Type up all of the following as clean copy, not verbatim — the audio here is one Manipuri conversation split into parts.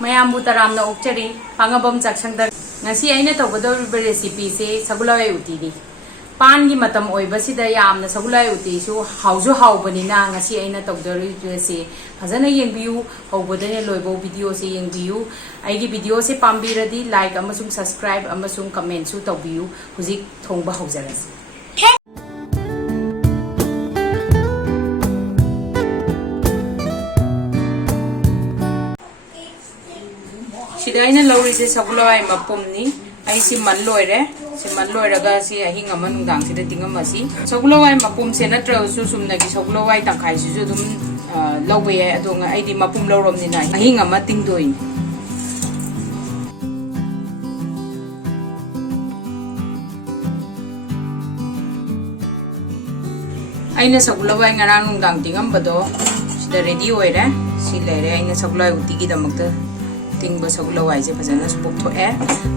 Mayambu taramna okchari Pangambam Chakshang da ngasi aina tawgadoriba recipe se Sagolhawai Ooti ni pan gi matam oiba sida yamna Sagolhawai Ooti su hauju haubanina ngasi aina tawgadoriba se fazana yengbiu haubodane loibo video se yengbiu aigi video se pambiradi like amasung subscribe amasung comment su tawbiu huzik thongba haujarasi Sidaina lauri se Sagolhawai mapum ni ai si man loire si man loiraga si ahing ama nungdang sida tingam asi Sagolhawai mapum se natra su sumna gi Sagolhawai tangkai su dum lawe ai adonga ai di mapum laurom ni na ahing ama tingdoi aina Sagolhawai ngarang nungdang tingam bado sida ready oire si lere aina Sagolhawai Ooti gi damakta tingba Sagolhawai je fazana supok thoe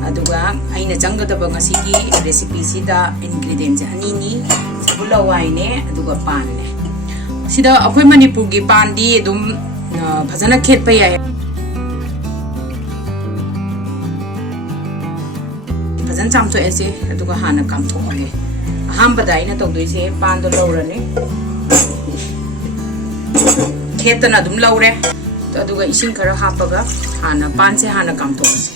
aduga aina jangadaba ngasigi recipe sida ingredients ani ni Sagolhawai ne aduga pan ne sida akhoi Manipur gi pan di dum fazana khet pa ya fazan cham thoe se aduga hana kam thoe aham bada aina tawdoi se pan do lawrani khetana dum lawre aduga ising khara hapaga hana pan se hana kam to ase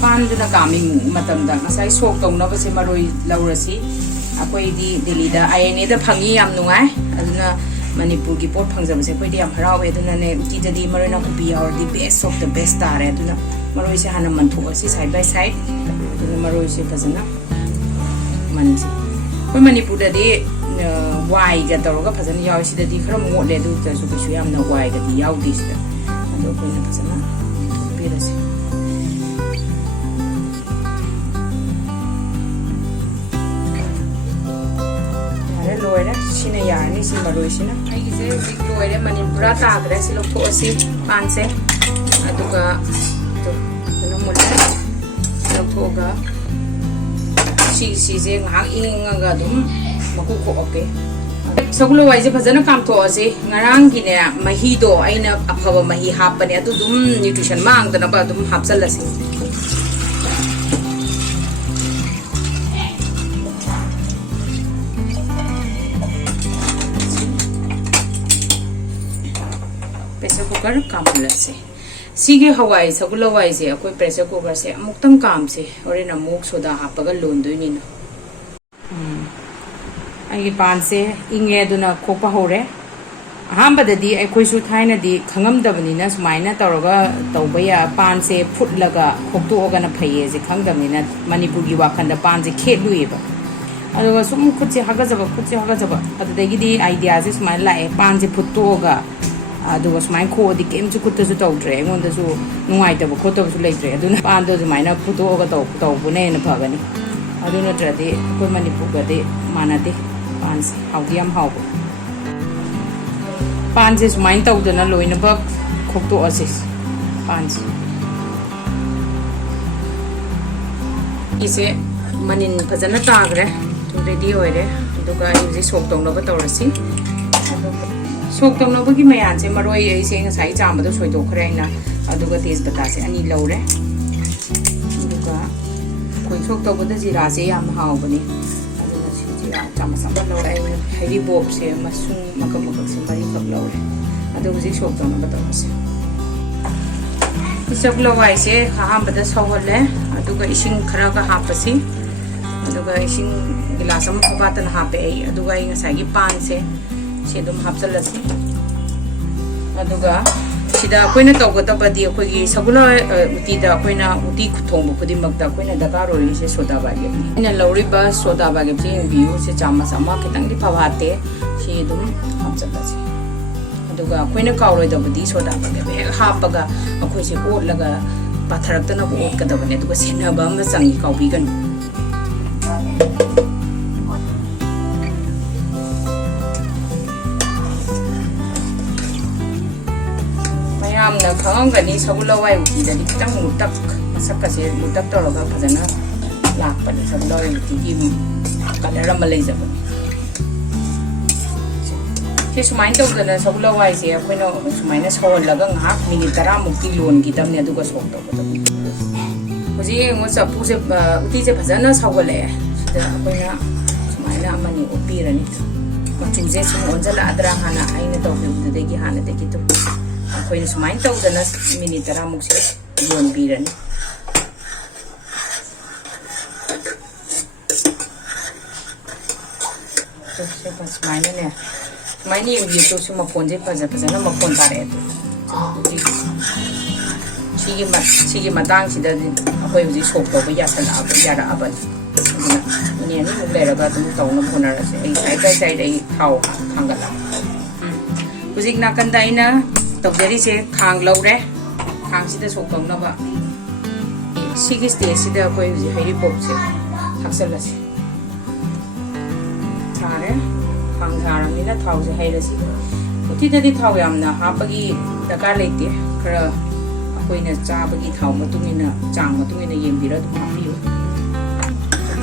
pan duna kami matam da ngasai sok tong na base maroi laurasi akoi di Delhi da ayene da phangi yam nungai aduna Manipur gi pot phangja base koi di yam harawe aduna ne uti jadi maroi na kubi or the best of the best tare aduna maroi se hana mantho ase side by side aduna maroi se fazana manji koi Manipur da de wai ga tawga fazana yaw sida di khara mo le du ta su ku yam na wai ga di yaw dis da ado koi na fazana pirase are loire sina yarni si maroi sina ai je big loire Manipura ta gre si lok ko si pan se aduga to no mo le lok ko ga si je ngak inga dum maku ko oke Sagolhawai je fazana kam to ase ngarang gi ne mahi do aina aphaba mahi hapane adu dum nutrition mang da na ba dum hapsal ase pressure cooker kam lase sige hawai Sagolhawai je akoi pressure cooker se amuktam kam se ore na muk soda hapaga londoi ni na ai pan se inge duna khopa hore ahamba dadi ai khoi su thaina di khangam dabani na sumaina tawraga tawbaya pan se phutlaga khokto ga na phaye je khangdamni na Manipur gi wakhanda pan je kheluiba aduga sum khutse haga jaba adagi di idea je sumaina lae pan je phutto ga aduga sumain kho di kem chu kutta su tawdre ngonda su nungai taba khoto su leitre aduna pan do sumaina phutto ga taw bune na phagani aduna trade ko Manipur ga de manade pan se haudiam haubo pan se sumain tawdana loina ba khokto ase pan se ise manin phajana tagre to ready oire aduga ise sok tong na ba tawrasi sok tong na ba gi mayan se maroi ise ngasai chamba do soi do khre na aduga tej bata se ani laure aduga koi sok to ba da jira se yam haubani chama sama laure heavy bob se masung makam se mari kap laure ado uji sok to na bata se Sagolhawai se haham bada sawale aduga ising khara ga hapasi aduga ising gilas am phabatan hape ai aduga inga sagi pan se dum hapsalasi aduga sida koina tawgata badi akogi Sagolhawai Ooti da koina Ooti Thongba khudimak da koina daka roi se soda bage ina lauriba soda bage se view se chama sama kitang di phawate se dum hapsalasi aduga koina kawroi da badi soda bage be hapaga akoi se ko laga patharak na ko ka da bane aduga sena ba ma sangi kawbi gan ꯌꯥꯝꯅ ꯈꯪꯉꯝꯒꯅꯤ Sagolhawai Ooti ꯗꯗꯤ ꯈꯤꯇꯪ ꯃꯨꯇꯛ ꯃꯁꯛꯀꯁꯦ ꯃꯨꯇꯛ ꯇꯧꯔꯒ ꯐꯖꯅ lakpani Sagolhawai Ooti gi color ama leijabani se sumain tawdana Sagolhawai se akoina sumaina sawalaga ngak minute 10 mukti lon gidamne aduga sok tawdabani hoji ngo chapu se uti se phajana sawale sida akoina sumaina amani opirani machuje sum onjala adra hana aina tawbudagi hana deki to akoina sumain tawdana minute 10 mukse lon birani se pas sumaina ne Maini yang gitu semua ponje paja na mapon tare itu. Sigi matang sida aku yang jadi sok tau biasa lah apa yara apa. Ini mulai raga tu tahu nak pun ada sih. Saya dah tahu tanggal lah. Usik nak kantai na tahu jadi sih kang lau re, kang sida sok tau na ba. Sigi stage sida aku yang jadi hari pop sih, hasil lah sih. Tare. Pangambam thau se hairasi uti dadi thau yamna hapagi dakar leite khara akoina chabagi thau matungina chang matungina yembira dum hapiu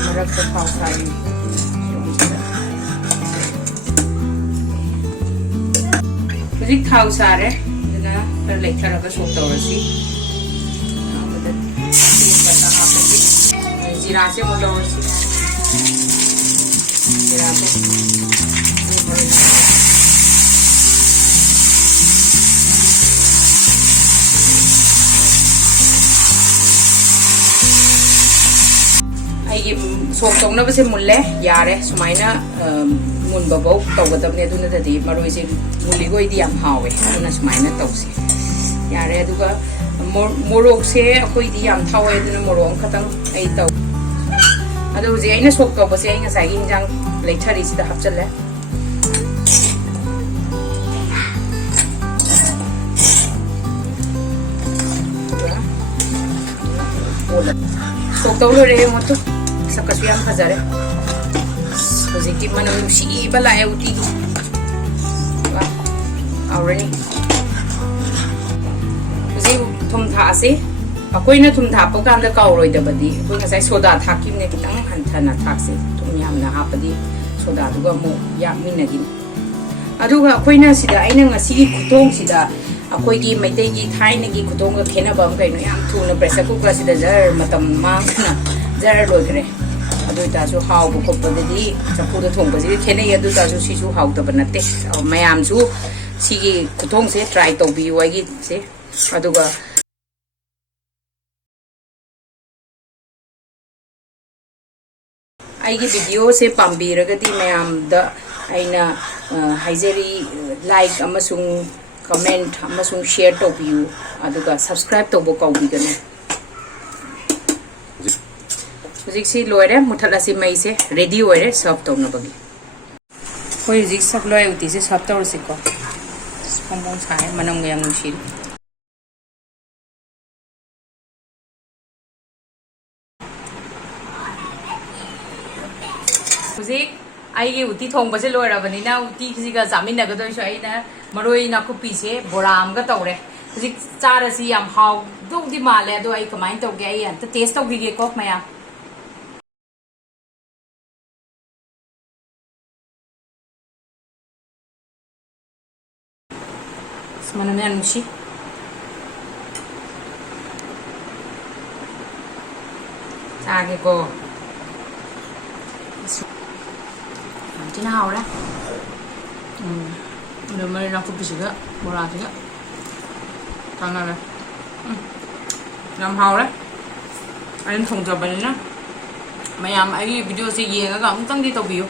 marak se thau sai uji thau sare dana khara leithara ga sok tawrasi amada pata hapagi jira se molawasi jira se Aigi sok tong na base mulle yare sumaina mun babau tau gatam ne duna dadi maroi se muli goi di am hawe duna sumaina tausi yare aduga morok se akoi di am thawe duna morong khatang ai tau adu je aina sok tau base ai ngasai gi hinjang leithari sida hapchalle sok tau lo re motu sakasuyam khazare hojiki manam si bala e uti wa already hoji thum tha ase akoina thum tha pa kan da kauroi da badi koi ngasai soda thakim ne kitang hanthana thakse thum yamna hapadi soda duga mo ya minagin aduga akoina sida aina ngasi khutong sida akoi gi maitai gi thaina gi khutong ga khena bam kai no yam thuna pressure cooker sida jar matam mangna jar logre adu ta su hau bu ko padadi chapu da thong basi khene adu ta su si su hau ta banate mayam su si gi khutong se try to bi wa gi se aduga ai gi video se pambi raga di mayam da aina haijeri like amasung comment amasung share to bi aduga subscribe to bo kau bi gane Hujik si loire muthala si mai se ready hoire serve tawna bagi hoi hujik Sagolhawai Ooti se serve tawr si ko pangambam sai manam yang nusil hujik ai ge Ooti Thongba se loira bani na Ooti kisi ga jamin na ga doi so ai na maroi na ku pi se boram ga tawre hujik chara si yam haw do di male do ai kamai taw ge ai anta taste taw gi ge ko maya Mana ni anusi? Sage ko. Nanti na hawla. Udah mari nak kopi juga, bola juga. Tangan lah. Nam hawla. Anh không cho bạn nữa. Mày làm ai video gì gì cả cũng tăng đi tàu biểu.